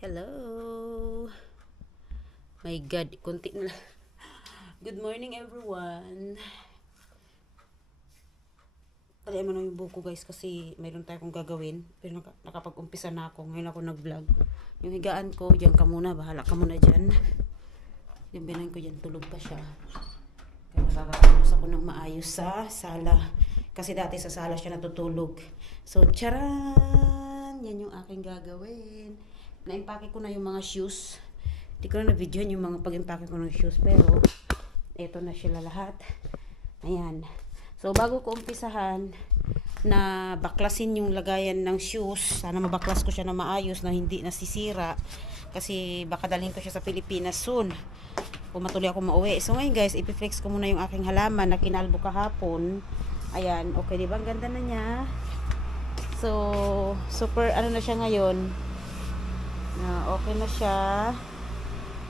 Hello. My God, konti na lang. Good morning everyone. Palayan mo na yung buko guys kasi mayroon tayong gagawin. Pero nakapag-umpisa na ako. Ngayon ako nag-vlog. Yung higaan ko, diyan ka muna. Bahala ka muna dyan. Yung binan ko dyan, tulog pa siya. Kaya nakakatapos ako ng maayos sa sala. Kasi dati sa sala siya natutulog. So, charan! Yan yung aking gagawin. Na-impake ko na yung mga shoes. Hindi ko na na-videoan yung mga pag-impake ko ng shoes. Pero, eto na sila lahat. Ayan. So, bago ko umpisahan na baklasin yung lagayan ng shoes, sana mabaklas ko siya na maayos na hindi nasisira. Kasi baka dalhin ko siya sa Pilipinas soon. Kung matuloy ako mauwi. So, ngayon guys, ipiflex ko muna yung aking halaman na kinalbo kahapon. Ayan. Okay, diba? Ang ganda na niya. So, super, ano na siya ngayon. Okay na siya.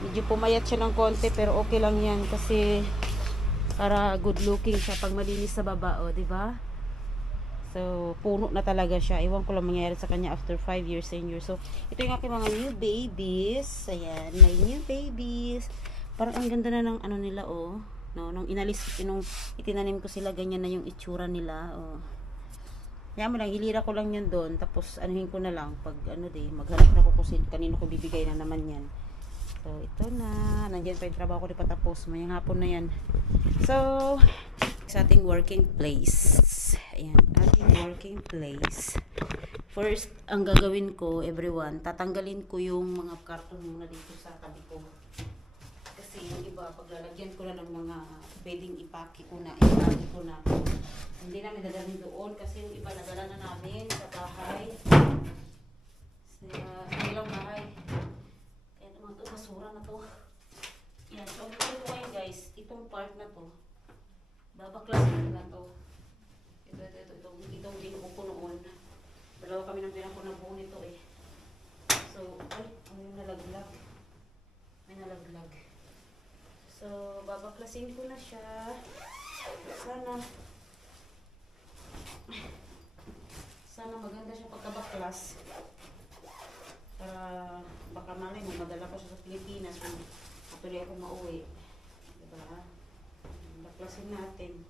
Medyo pumayat siya ng konti pero okay lang yan kasi para good looking siya pag malinis sa baba, di ba? So, puno na talaga siya. Iwan ko lang mangyayari sa kanya after 5 years, 10 years. So, ito yung aking mga new babies. Ayan, may new babies. Parang ang ganda na ng ano nila, oh. No, nung itinanim ko sila, ganyan na yung itsura nila, oh. Kaya mo lang, hilira ko lang yun doon. Tapos, anuhin ko na lang. Pag, maghanap na ko kung kanino ko bibigay na naman yan. So, ito na. Nandiyan pa yung trabaho ko di patapos. Mayang hapon na yan. So, sa ating working place. Ayan, ating working place. First, ang gagawin ko, everyone, tatanggalin ko yung mga karton muna dito sa tabi ko. Kasi yung iba, paglalagyan ko na ng mga pwedeng ipaki ko na. Hindi namin dadalhin doon kasi yung iba nadala na namin sa bahay. Sa ilang bahay. Kaya naman ito, basura na to. Yan, so ito ngayon guys, itong part na to. Babaklasin na to. Itong din ko noon. Dalawa kami ng pinang ko na buo nito eh. So, ano yung nalaglag? May nalaglag. So, babaklasin ko na siya. Sana maganda siya pagkabaklas. Para baka malay mo, madala ko siya sa Pilipinas kung tuloy ako mauwi. Diba? Baklasin natin.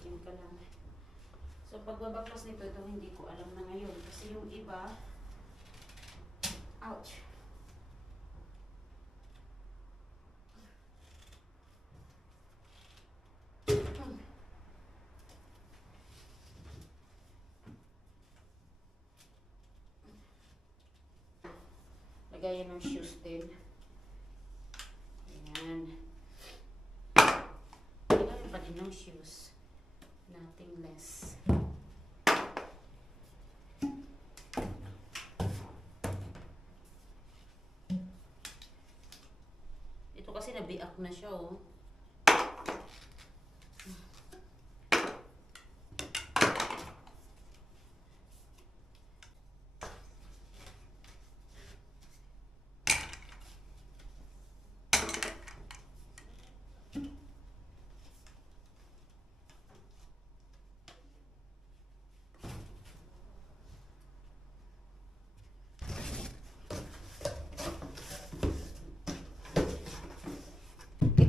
Diyan ka lang. So, pagbabaklas nito, ito hindi ko alam na ngayon. Kasi yung iba, ouch! Lagayan ng shoes din. Ayan. Lagayan pa din ng shoes. Nothing less. Ito kasi nabiak na siya, oh.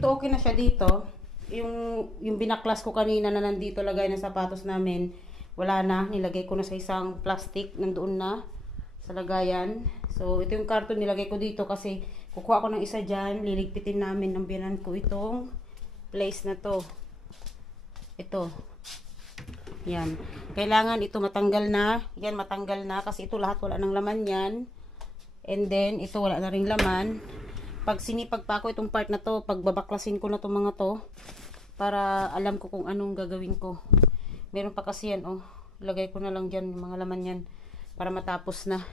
Ito okay na siya dito. Yung binaklas ko kanina na nandito lagay ng sapatos namin, wala na. Nilagay ko na sa isang plastic, nandoon na sa lagayan. So, ito yung karton nilagay ko dito kasi kukuha ko ng isa dyan. Liligpitin namin ng biyanan ko itong place na to. Ito. Yan. Kailangan ito matanggal na. Yan, matanggal na kasi ito lahat wala ng laman yan. And then, ito wala na ring laman. Pag sinipag pa ako itong part na to, pag babaklasin ko na itong mga to, para alam ko kung anong gagawin ko. Meron pa kasi yan, oh. Lagay ko na lang dyan, mga laman yan, para matapos na.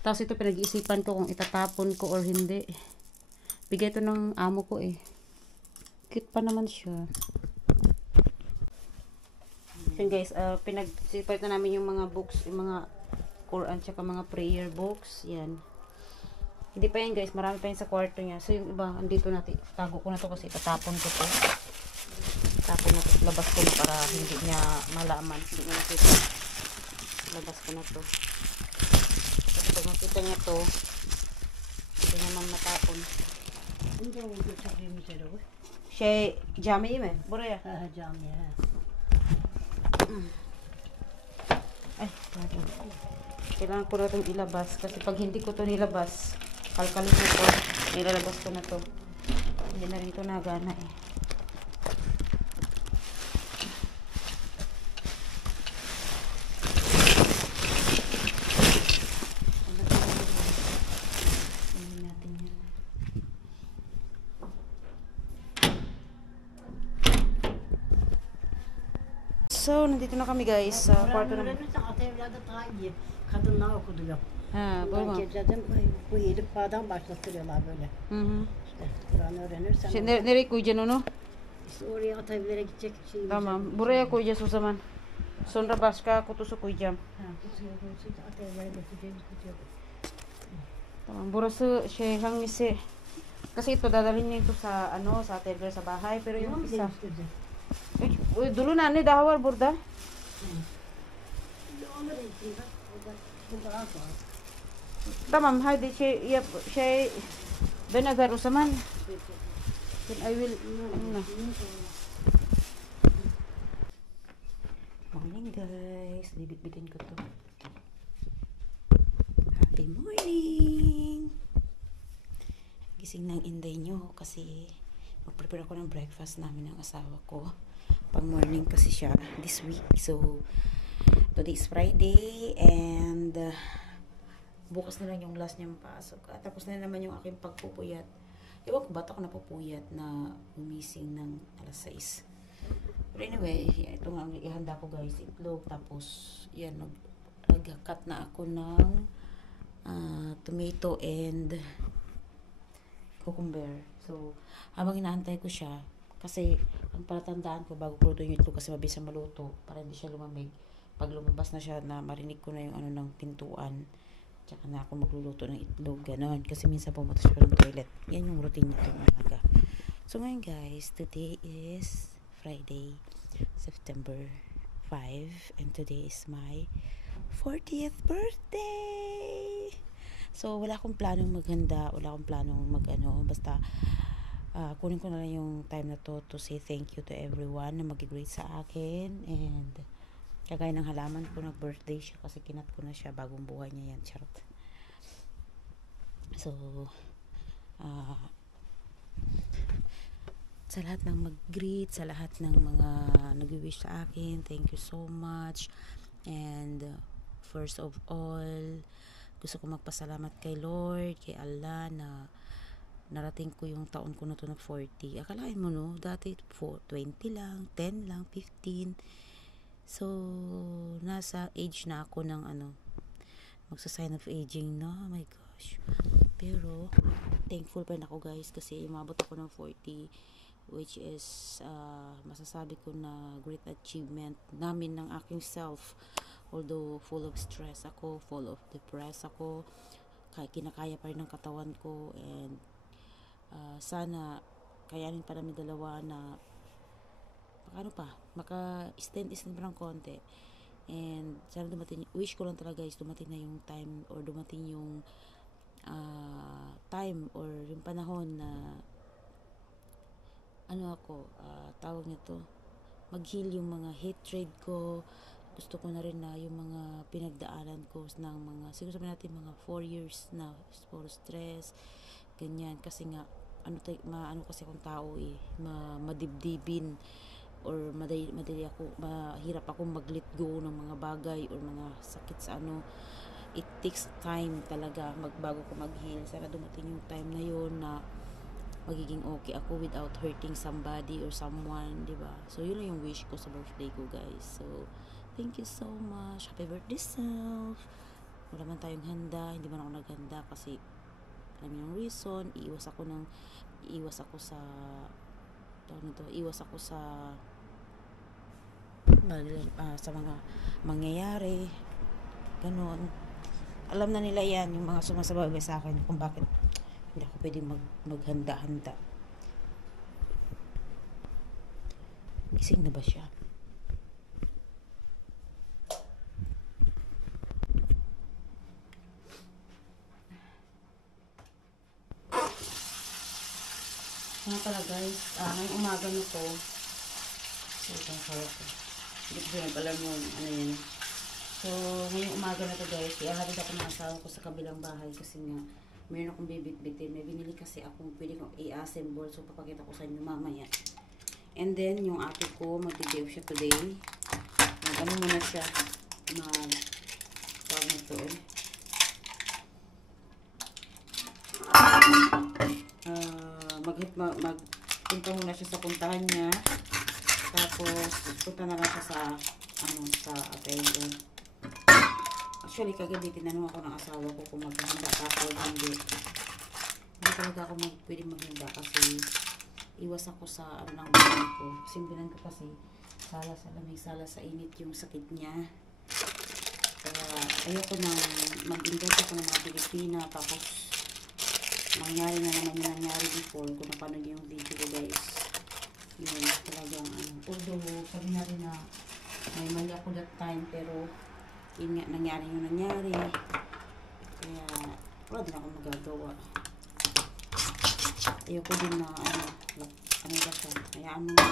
Tapos ito, pinag-iisipan ko kung itatapon ko or hindi. Bigay ito ng amo ko eh. Cute pa naman siya. So guys, pinag-isipan na namin yung mga books, yung mga Quran, tsaka mga prayer books. Yan. Hindi pa yan guys, marami pa yan sa kwarto niya. So yung iba, andito natin. Tago ko na to kasi itatapon ko to. Tapon na to, labas ko na para hindi niya malaman. Hindi niya nakita. labas ko na to. Kasi pag makita niya to, hindi naman matapon. Hindi mo ito sa kami sa daw. Şey camiyi mi? Buraya. Ha, cami ha. Ay, pardon. Kailangan ko na itong ilabas. Kasi pag hindi ko ito nilabas, kalkalin na ito. Nilalabas ko na ito. Hindi na rin ito nagana eh. So, nandito na kami guys sa kwarto namin. Sa evlerde tayin. Kadınlar okudu yok. Ha, böyle mi? Geceden bu yedip bağdan başlattırıyorlar böyle. Hı hı. İşte Kur'an öğrenirsen. Şey, nereye koyacaksın onu? İşte oraya ata evlere gidecek şey. Tamam. Buraya koyacağız o zaman. Sonra başka kutusu koyacağım. Ha, kutuya koysun. Ata evlere götüreceğimiz kutuya koy. Tamam. Burası şey hangisi? Kasi ito dadalhin niya ito sa ano sa Telgr sa bahay pero yung isa. Uy, dulu na ne daha var burada. Tamam, hadi şey yap şey ben ver o zaman. Then I will ano. Morning guys, libit-bitin ko to. Happy morning. Gising ng inday nyo kasi mag-prepare ako ng breakfast namin ng asawa ko. Pang morning kasi siya this week. So, today is Friday and bukas na lang yung last niyang pasok. At tapos na naman yung aking pagpupuyat. Ewan ko ba't ako napupuyat na gumising ng alas 6. But anyway, ito nga ang ihanda ko guys. Itlog. Tapos, yan, nag-cut na ako ng tomato and cucumber. So, habang inaantay ko siya, kasi ang palatandaan ko bago ko luto yung itlog kasi mabilis na maluto para hindi siya lumamig. Pag lumabas na siya na marinig ko na yung ano ng pintuan, tsaka na ako magluluto ng itlog, ganon. Kasi minsan pumatas pa ng toilet. Yan yung routine nito umaga. So ngayon guys, today is Friday, September 5, and today is my 40th birthday! So wala akong planong maghanda, wala akong planong mag-ano, basta kunin ko na lang yung time na to say thank you to everyone na mag-greet sa akin, and kagaya ng halaman ko, nag-birthday siya kasi kinat ko na siya, bagong buhay niya yan, charot. So, sa lahat ng mag-greet, sa lahat ng mga nag-wish sa akin, thank you so much. And first of all, gusto ko magpasalamat kay Lord, kay Allah na narating ko yung taon ko na to na 40. Akalain mo no, dati 20 lang, 10 lang, 15. So, nasa age na ako ng ano, magsa-sign of aging na, oh my gosh. Pero, thankful pa rin ako guys kasi umabot ako ng 40, which is, masasabi ko na great achievement namin ng aking self. Although, full of stress ako, full of depressed ako, kinakaya pa rin ng katawan ko, and sana, kayanin pa namin dalawa na ano pa, maka-stand pa ng konti. And sana dumating, wish ko lang talaga guys, dumating na yung time, or dumating yung time or yung panahon na ano ako, tawag nito, mag-heal yung mga hatred ko. Gusto ko na rin na yung mga pinagdaanan ko ng mga, siguro sabihin natin mga 4 years na for stress, ganyan, kasi nga ano kasi akong tao madibdibin, or madali ako, mahirap akong mag-let go ng mga bagay or mga sakit sa ano. It takes time talaga bago ko mag-heal. Sana dumating yung time na yun na magiging okay ako without hurting somebody or someone, di ba? So yun lang yung wish ko sa birthday ko guys. So thank you so much, happy birthday self. Wala man tayong handa, hindi man ako naghanda kasi alam yung reason, iiwas ako sa mga mangyayari, ganon. Alam na nila yan, yung mga sumasabay sa akin, kung bakit hindi ako pwedeng maghanda-handa. Gising na ba siya? Nga pala guys, ngayong umaga nito, so itong sawak ko. Hindi ko pinag-alam yung ano yun. So, ngayong umaga na to guys, ihahatid ako ng asawa ko sa kabilang bahay kasi nga, mayroon akong bibit-bitin. May binili kasi akong pwede kong i-assemble. So, papakita ko sa inyo mamaya. And then, yung ate ko, mag-day off siya today. Ano muna siya, tawag nito magpunta muna siya sa puntahan niya. Tapos, punta na lang siya sa, sa atay. Actually, kagabi tinanong ako ng asawa ko kung maghanda ka ako o hindi. Hindi talaga ako pwede maghanda kasi iwas ako sa ng bahay ko. Simbilan ko kasi sala sa lamig, sala sa init yung sakit niya. Kaya ayoko nang mag-invest ako ng mga Pilipina. Tapos nangyari na naman yung nangyari before kung napanood yung video ko guys. Yun talagang although sabi natin na may mali ako that time pero yun nga, nangyari yung nangyari. Kaya, wala din ako magagawa. Ayoko din na, ano ba siya, hayaan mo na.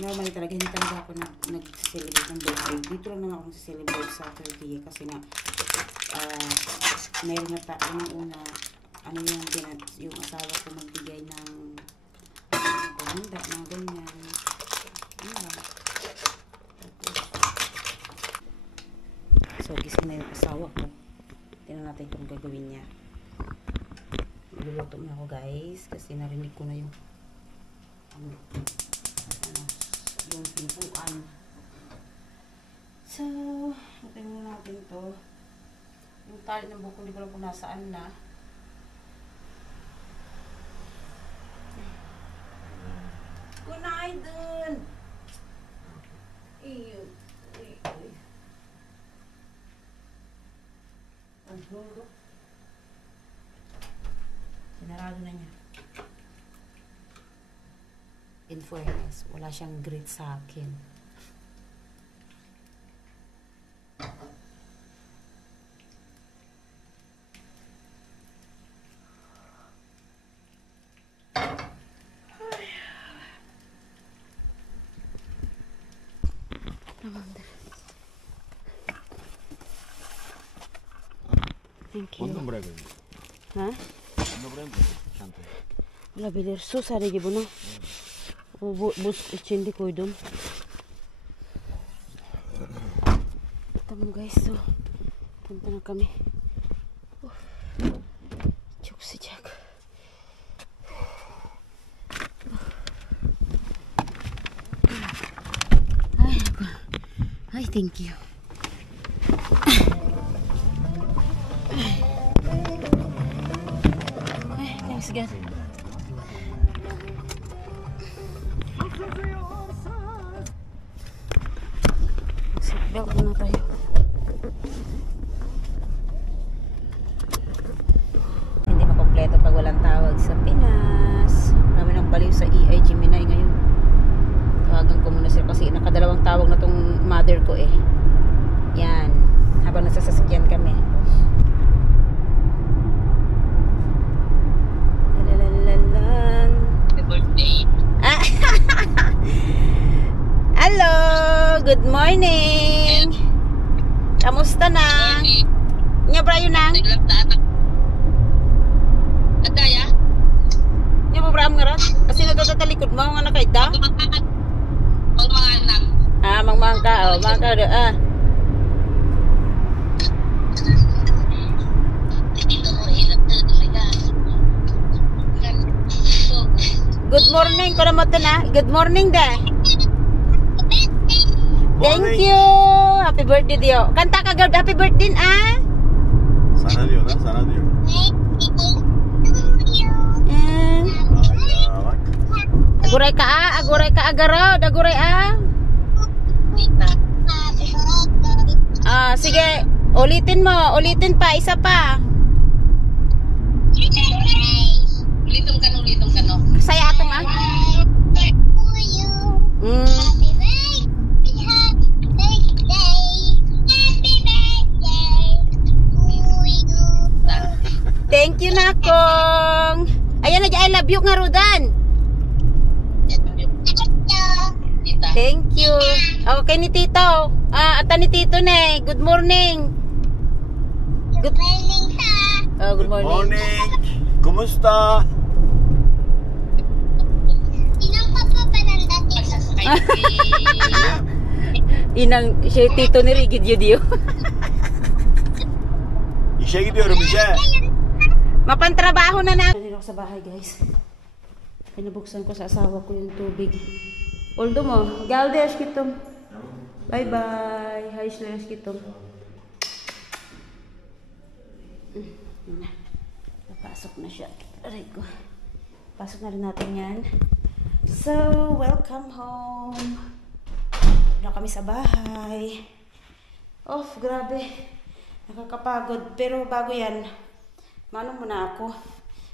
Normally talaga, hindi talaga ako nag-celebrate ng birthday. Dito lang naman ako nag-celebrate sa Turkey. Kasi nga, mayroon na yung una, yung asawa ko magbigay ng handa, mga ganyan. So, gising na yung asawa ko. Tingnan natin kung gagawin niya. Luluto na ako guys. Kasi narinig ko na yung pintuan. So, natin muna natin to. Yung tali ng buko, hindi ko lang kung nasaan na. Good night, dun! Iyo. Ang gulo. Sinarado na niya. In fairness, wala siyang greet sa akin. Thank you. ¿Cuándo breve? Ha? ¿Cuándo breve? Tanto. Wala bilir sus hari gibo no. Bus içinde koydum. Tamam guys, so punta na kami. Çok sıcak. Ay, thank you. Thanks God. Seatbelt muna tayo. Hindi makompleto pag walang tawag sa Pinas. Marami nang baliw sa EI Gemini ngayon. Tawagan ko muna sir kasi nakadalawang tawag na tong mother ko eh. Yan. Habang nasa sasakyan kami. Hello, good morning. Kamusta na? Nya brayo nang? Adaya? Nya mo braam ngaran? Kasi nagtatalikod mo nga nakaida? Mga anak. Mangmangka, mangka do Good morning, ko na na. Good morning da. Thank you. Happy birthday Dio. Kanta ka God, happy birthday Sana diyor lan, sana diyor. Ya bak. Aguray ka agaro, daguray sige, ulitin pa, isa pa. Ulitin ka no. Saya atong Thank you, Nakong. nga Rodan. Tita. Thank you. Okay ni Tito. Ata ni Tito na. Good morning. Good morning, sir. Good morning. Morning! Kumusta? Inang siya Tito ni Rigid Yudio. İşe gidiyorum işe. Mapantrabaho na na. Nandito ako sa bahay, guys. Pinabuksan ko sa asawa ko yung tubig. Oldo mo, galde askitom. Bye-bye. Hay sila askitom. Napasok na siya. Aray ko. Pasok na rin natin yan. So, welcome home. Na kami sa bahay. Oh, grabe. Nakakapagod. Pero bago yan, mano muna ako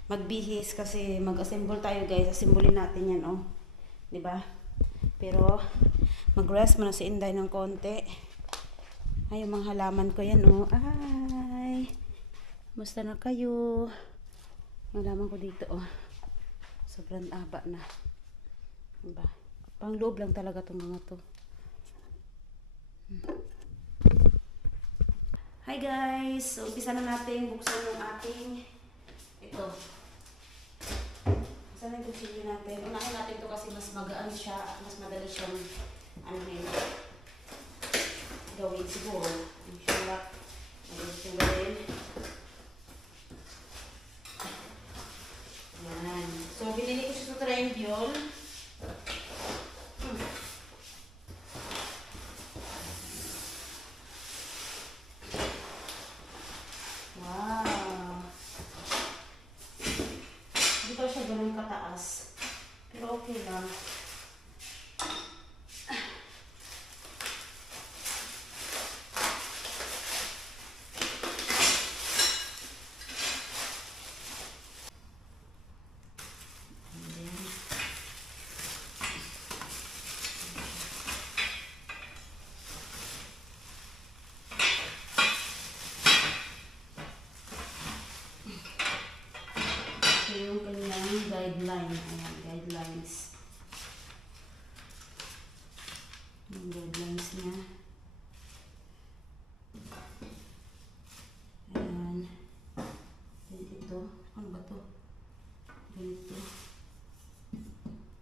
magbihis kasi mag-assemble tayo, guys. Assemble natin yan, oh. 'Di ba? Pero mag-rest muna si Inday ng konti. Ay, yung mga halaman ko yan, oh. Ay. Musta na kayo? Halaman ko dito, oh. Sobrang aba na. 'Di ba? Pang loob lang talaga tong mga to. Hi guys! So, umpisa na natin buksan yung ating ito. Buksan na yung kutsilyo natin. Unahin natin ito kasi mas magaan siya at mas madali siyang gawin siguro. Inshallah. Madali siyang gawin. Yan. So, binili ko siya sa Trendyol. Kataas. Pero okay lang. Yung kanyang guideline. Ayan, guidelines. Yung guidelines niya. Ayan. Ganito. Ano ba to? Ganito.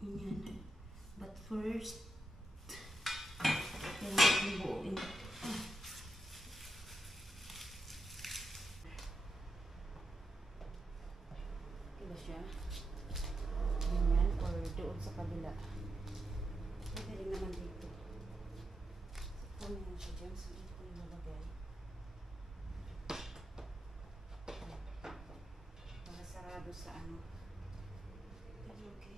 Ayan. But first, kailangan natin buuin. Siya. Ganyan, or doon sa kabila. Pwede rin naman dito. Kung yan siya dyan, so dito ko nilagay. Para sarado sa ano. Okay.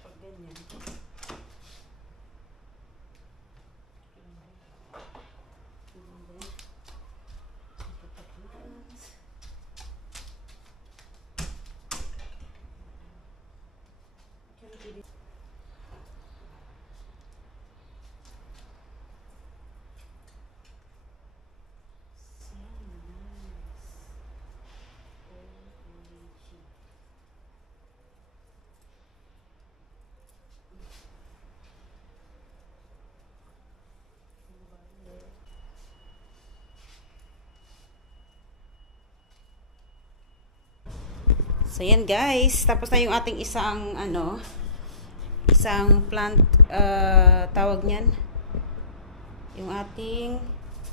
Pag ganyan. So yan guys, tapos na yung ating isang isang plant tawag niyan. Yung ating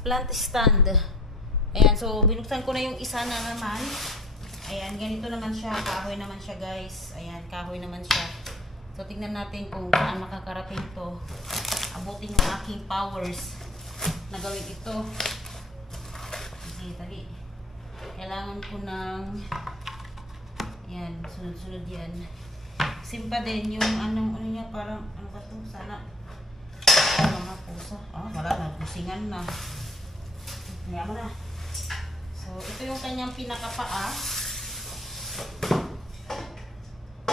plant stand. Ayan, so binuksan ko na yung isa na naman. Ayan, ganito naman siya, kahoy naman siya guys. Ayan, kahoy naman siya. So tingnan natin kung saan makakarating to. Abutin yung aking powers na gawin ito. Sige, tali. Kailangan ko ng yan, sunod-sunod yan. Simpa din yung ano niya, parang ano ba to? Sana mga pusa. Wala na, pusingan na. Kaya mo na. So, ito yung kanyang pinakapaa.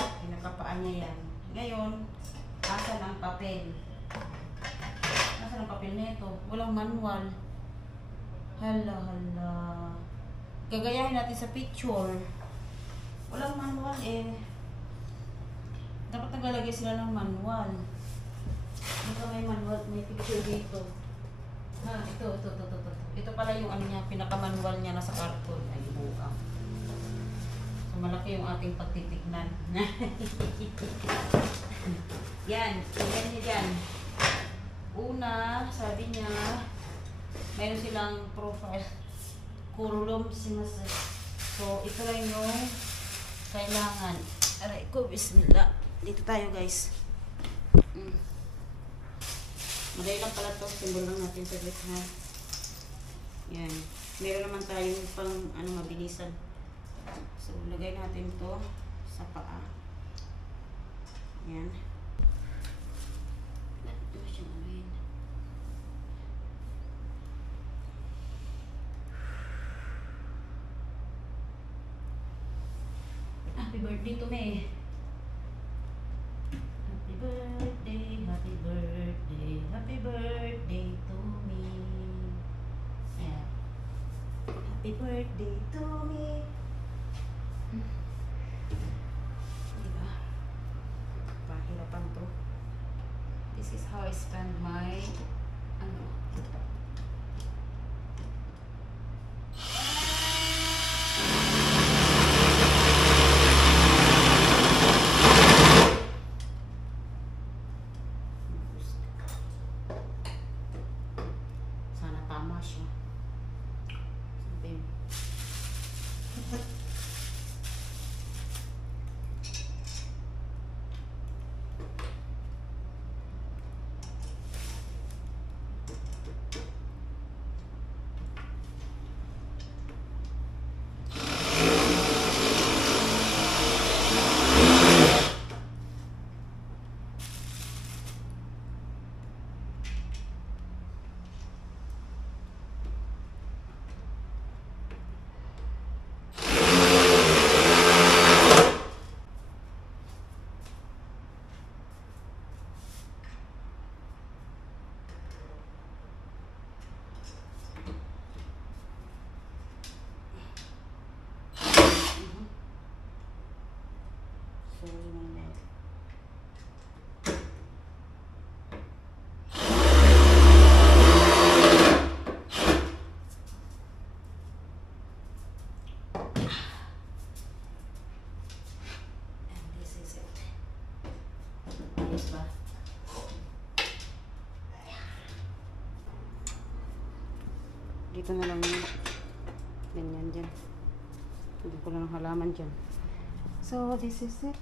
Pinakapaa niya yan. Ngayon, asan ang papel? Asan ang papel nito? Walang manual. Hala. gagayahin natin sa picture. Walang manual eh. Dapat naglalagay sila ng manual. Dito may manual, may picture dito. Ha, ito. Ito pala yung ano niya, pinaka-manual niya nasa karton. Ay, buang. So, malaki yung ating pagtitignan. Yan, tingnan niyo dyan. Una, sabi niya, mayroon silang profile. Curriculum sinas. So, ito lang yung kailangan. Aray ko, bismillah. Dito tayo, guys. Madali lang pala to. Simbol lang natin sa ha. Yan. Meron naman tayong pang mabilisan. So, lagay natin to sa paa. Yan. Ito siya gawin. Happy birthday to me. Happy birthday, happy birthday, happy birthday to me. Yeah. Happy birthday to me. Diba? Pahirapan to. This is how I spend my sana tama siya. Sabi. Ba? Dito na lang yun. Ganyan dyan. Hindi ko lang halaman dyan. So, this is it.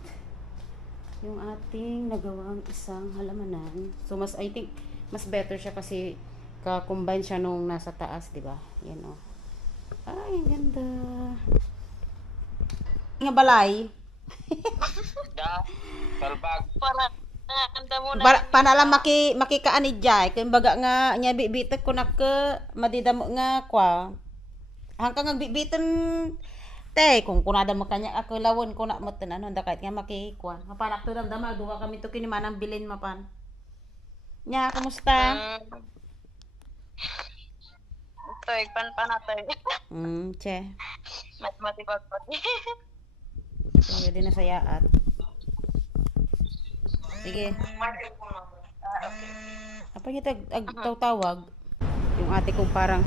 Yung ating nagawang isang halamanan. So, I think, mas better siya kasi ka-combine siya nung nasa taas, di ba? Yan o. Ay, ang ganda. Nga balay. Kalbag. Para anda mo na. Panala makikaanid jay kay baga nga nya bibitek ko nak madidamo nga kwa hangkang nga bibitan te kung kunada makanya ako lawon ko na moten ano nda kahit nga makikwa mapanak to damdama duwa kami to kini manang bilin mapan nya kumusta Ito, igpan natin. che Matipag pati. so yun din na sayaat sige apa niya tawag yung ate kong parang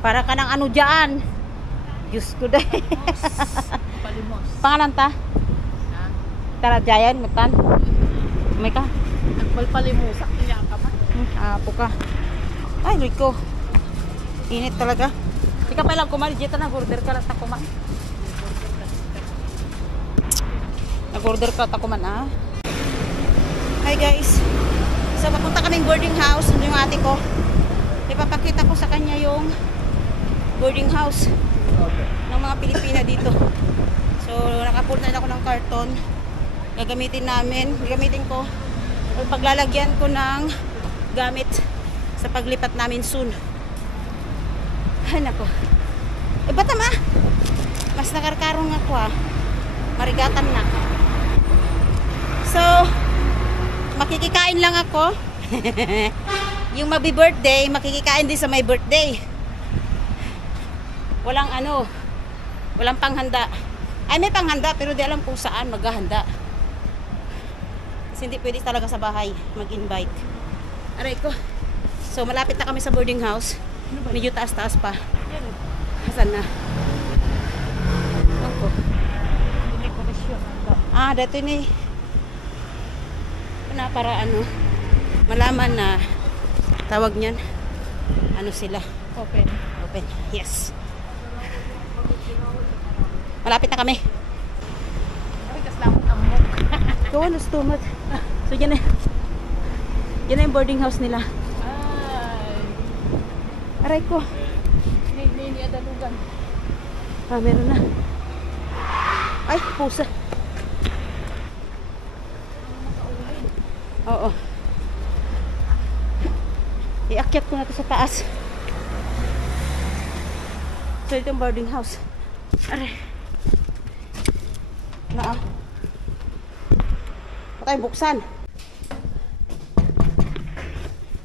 para ka ng ano dyan Diyos ko dahil Palimos. pangalan ta tara jayan mutan may ka Nagpalpalimusak niya ka man. apo ka ay Lord ko init talaga di ka palang kumali dito nag-order ka lang ta kuman nag-order ka ta kuman hi guys so papunta kaming boarding house yung ate ko ipapakita ko sa kanya yung boarding house ng mga Pilipina dito so nakapull na ako ng karton gagamitin ko o paglalagyan ko ng gamit sa paglipat namin soon ay nako bata ma mas nakarkarong ako marigatan na so makikikain lang ako. Yung mabi-birthday, makikikain din sa my birthday. Walang ano, Walang panghanda. Ay, may panghanda pero di alam kung saan maghahanda. Kasi hindi pwede talaga sa bahay mag-invite. Aray ko. So, malapit na kami sa boarding house. Medyo taas-taas pa. Asan na? Ako. Ah, dito ni na para ano malaman na tawag niyan ano sila Open. yes, malapit na kami. Ay, kaslamot ang muk. Gawa na stomach. So yan na yung boarding house nila. Ay. Aray ko. Hindi adalugan. Ah, meron na. Ay, pusa. Oo. Iakyat ko na to sa taas. So, ito yung boarding house. Aray. Na ah. Huwag tayong buksan.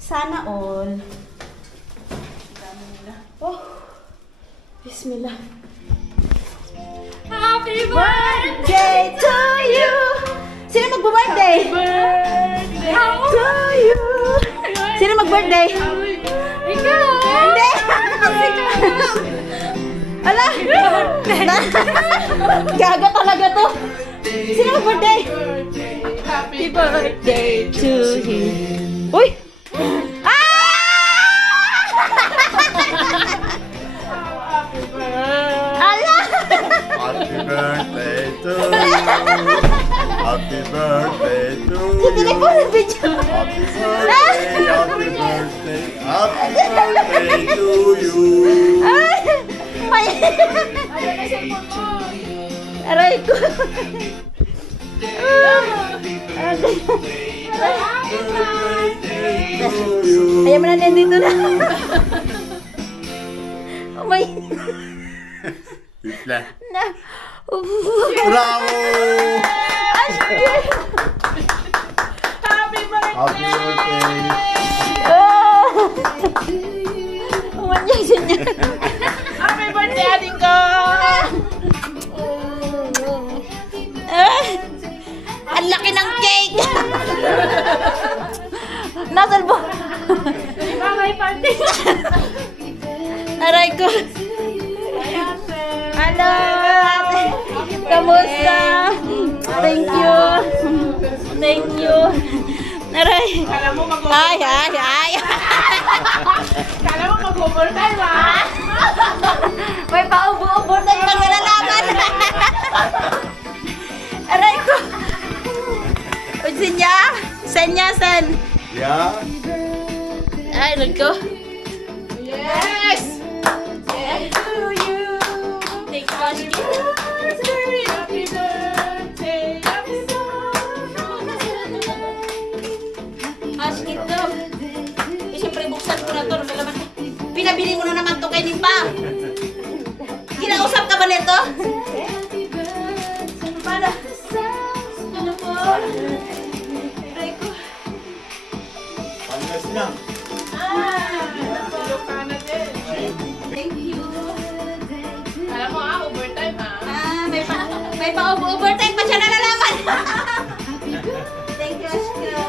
Sana all. Oh. Bismillah. Happy Birthday to you! Sino magbo-birthday? To you! Sino mag-birthday? Ikaw! Hindi! Ala! Gaga talaga to! Sino mag-birthday? Happy birthday To you! Uy! Ala! Happy birthday to you. Happy birthday to Hindi you. po na video. Happy birthday, happy birthday, happy birthday to you. Ay! May... Aray ko. Birthday to you. Ayaw mo na nandito na. Oh my... Bigla. Na... Bravo! Happy birthday! Happy birthday. Umanyang siya niya. Happy birthday, ading ko! Ang laki ng cake! Nasalbo! Diba may party? Aray ko! Hello! Ate! Kamusta? Thank you! Thank you! Aray! Kala mo Ay, ay, ay! Kala mo mag-overtime, ha? May paubo-ubo tayo pag nalalaman! Aray ko! Unsya? Senya, sen! Yeah. Ay, aray ko! Yes! Yes to you! Thank you, Ashki. Happy birthday! Happy Ashki to. Eh, siyempre, buksan ko na to. Pinabili mo na naman to kay Nimpa. Kinausap ka ba nito? Paano? Ano po? Aray ko. Panggas na. Ilocana din. Thank you. Kala mo, overtime, ha? Ah, may pa-overtime pa siya nalalaman. Thank you, Ashka.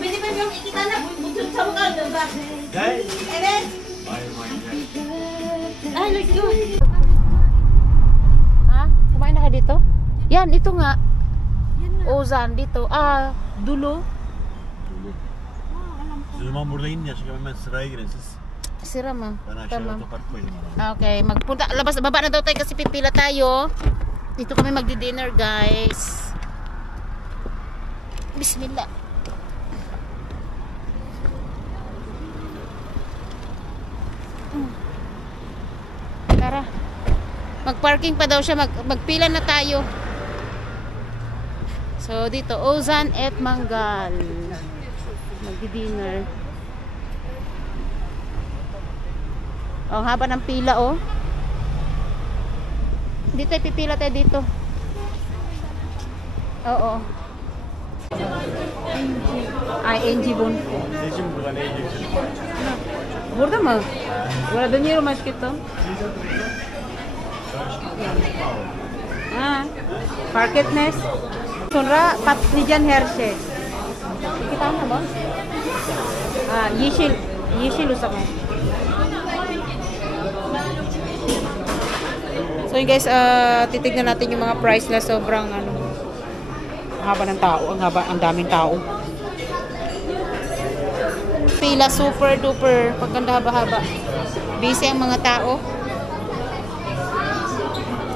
Pwede ba yung ikita na butod sa mukha doon ba? Guys. Eren? Ay, let's go. Ha? Kumain na ka dito? Yan, ito nga. Ozan dito. Ah, Dulo. Siz o zaman burada inin ya. Çünkü hemen sıraya girin siz. Sira, ma'am. Ben aşağıya otopark koydum. Okay, magpunta. Labas, baba na daw tayo kasi pipila tayo. Dito kami magdi-dinner, guys. Bismillah. Tara. Mag-parking pa daw siya. Magpila na tayo. So, dito, Ozan et Mangal. Magdi-dinner. Oh, haba ng pila, oh. Dito, pipila tayo dito. Oo. Ay, NG Bon. Ne için burada ne yiyeceksin? Burada mı? Burada dinheiro mais que então. Ah, marketness. Sonra patlıcan her şey. İki tane ba? Ah, yeşil usap mo. So yun guys, titignan natin yung mga price na sobrang ano, haba ng tao, ang daming tao. Pila super duper, pagkanda haba-haba. Busy ang mga tao.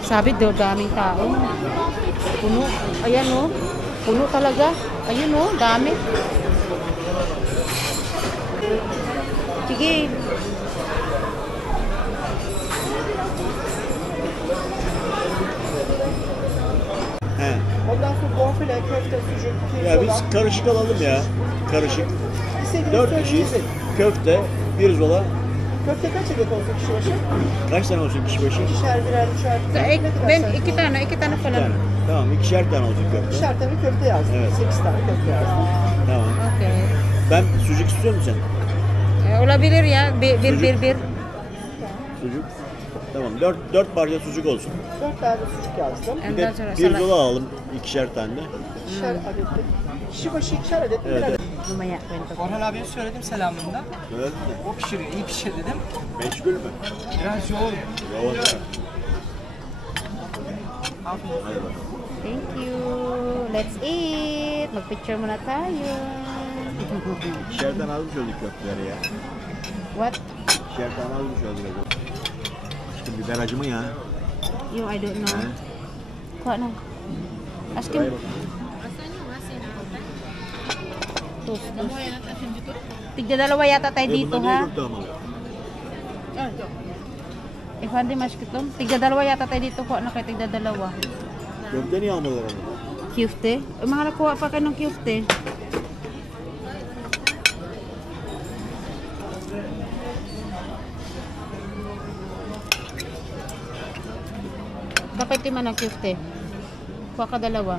Sabi daw daming tao. Puno. Ayan oh. Puno talaga. Ayun oh, dami. Sige. He. Ondan sonra bonfile, köfte, sucuk, Ya pirzola. biz karışık alalım ya. Karışık. İstediğiniz 4 söyleyin. kişiyiz. Köfte, pirzola. Köfte kaç adet olsun kişi başı? Kaç tane olsun kişi başı? İkişer, birer, üçer. Eh, Ne kadar ben sayın? iki tane Bir falan. tane. Tamam, ikişer tane olsun köfte. İkişer tane köfte yazdım. Evet. 8 tane köfte yazdım. Tamam. Okay. Ben sucuk istiyor musun sen? Olabilir ya. Bir. Sucuk. Tamam, 4 parça sucuk olsun. 4 tane de sucuk yazdım. Bir de pirzola alalım ikişer tane de. İkişer adetlik. Kişi başı ikişer adet. Evet, birer evet. Lumaya kwento. Orhan abiye söyledim selamında. Evet. O pişiriyor, iyi pişir dedim. Meşgul mü? Biraz yoğun. Yoğun. Afiyet. Hadi bakalım. Thank you. Let's eat. Mag-picture muna tayo. İkişer tane almış olduk köfteleri ya. What? İkişer tane almış olduk. Aşkım biber acı mı ya? Yo, I don't know. He? Kuha na. Ask Buraya him. bak. Tus. Tigda dalawa yata tayo dito Bunlar niye ha. köfte ama? Hindi mas kitom. Tigda dalawa yata tayo dito. Kuha na kayo tigda dalawa. Köfte niye almadılar ama? Kifte? Mga nakuha pa kayo ng kifte. Kapit man ang kifte. Kuha ka dalawa.